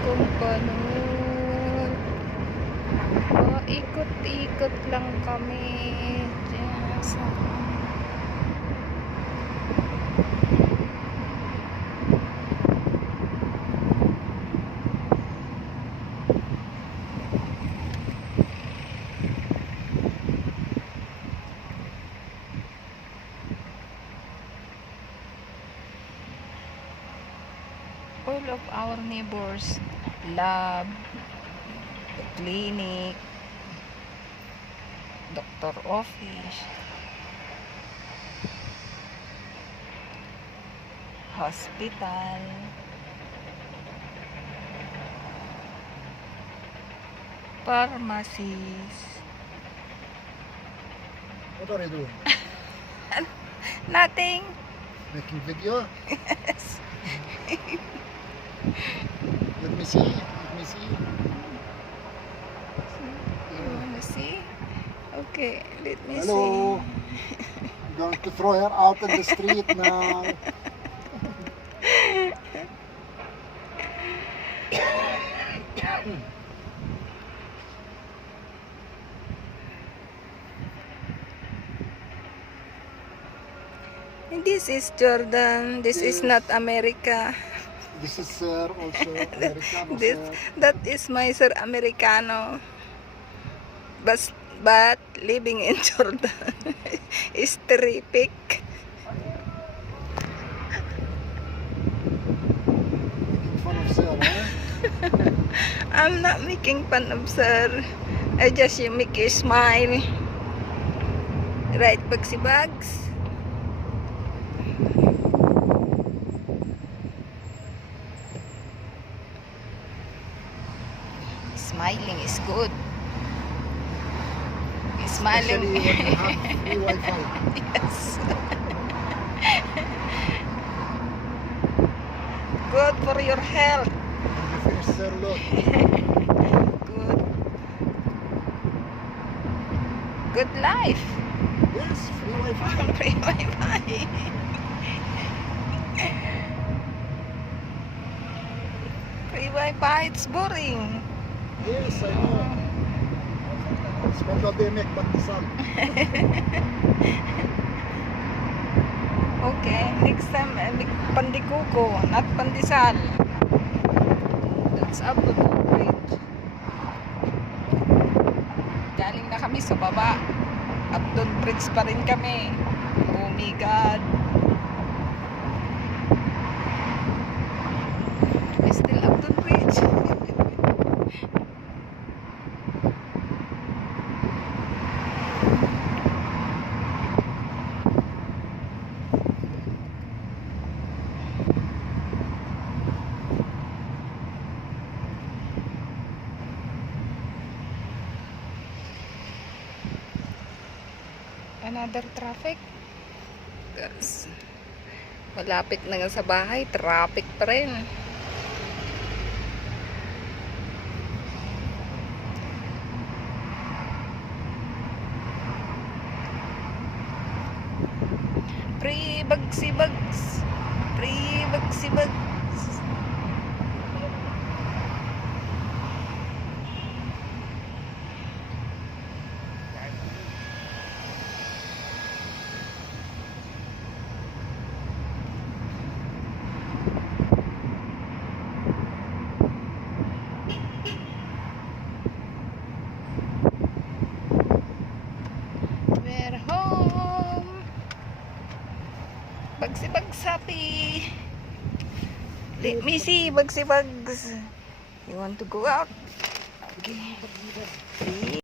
kong panahon. Paikot-ikot lang kami dyan sa all of our neighbors love the clinic, doctor office, hospital, pharmacies. What are you doing? Nothing. Making video? Yes. Let me see. Let me see. You wanna see? Okay, let me Hello. see. I'm going to throw her out in the street now. This is Jordan. This is Yes. not America. This is Sir also. Americano This, Sir. that is my Sir Americano. But living in Jordan is terrific. Making fun of Sir, huh? I'm not making fun of Sir. I just make you smile. Right, Bugsy Bugs? Smiling is good. Smiling. Especially when you have free Wi-Fi. Yes. Good for your health. You finish Sir Lot. Good. Good life. Yes, free Wi-Fi. Free Wi-Fi. Free Wi-Fi, it's boring. Yes, I know. It's pandemic, but the sun. Okay, next time, pandikuko, not pandesal. That's up to the bridge. Galing na kami sa baba. Upton Bridge pa rin kami. Oh my God. We're still Upton Bridge. Another traffic. Yes. Malapit na nga sa bahay, traffic pa rin. Free Bugsy Bugs. Free Bugsy Bugs. We're home. Bugsy Bugs happy. Let me see, Bugsy Bugs. You want to go out? Okay.